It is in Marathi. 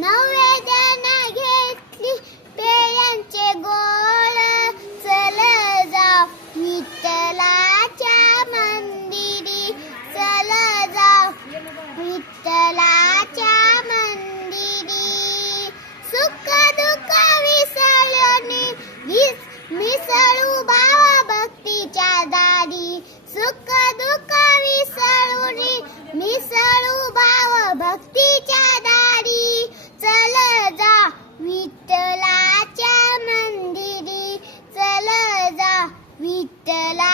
नैवेद्यानं घेतली पेयांचे गोळ, चल जाऊ विठ्ठलाच्या मंदिरी, चल जाऊ विठ्ठलाच्या मंदिरी. सुख दुःख मिसळू भाव भक्तीच्या दारी, सुख दुःख मिसळू भाव भक्तीच्या दारी, चल जा विठ्ठलाच्या मंदिरी, चल जा विठ्ठला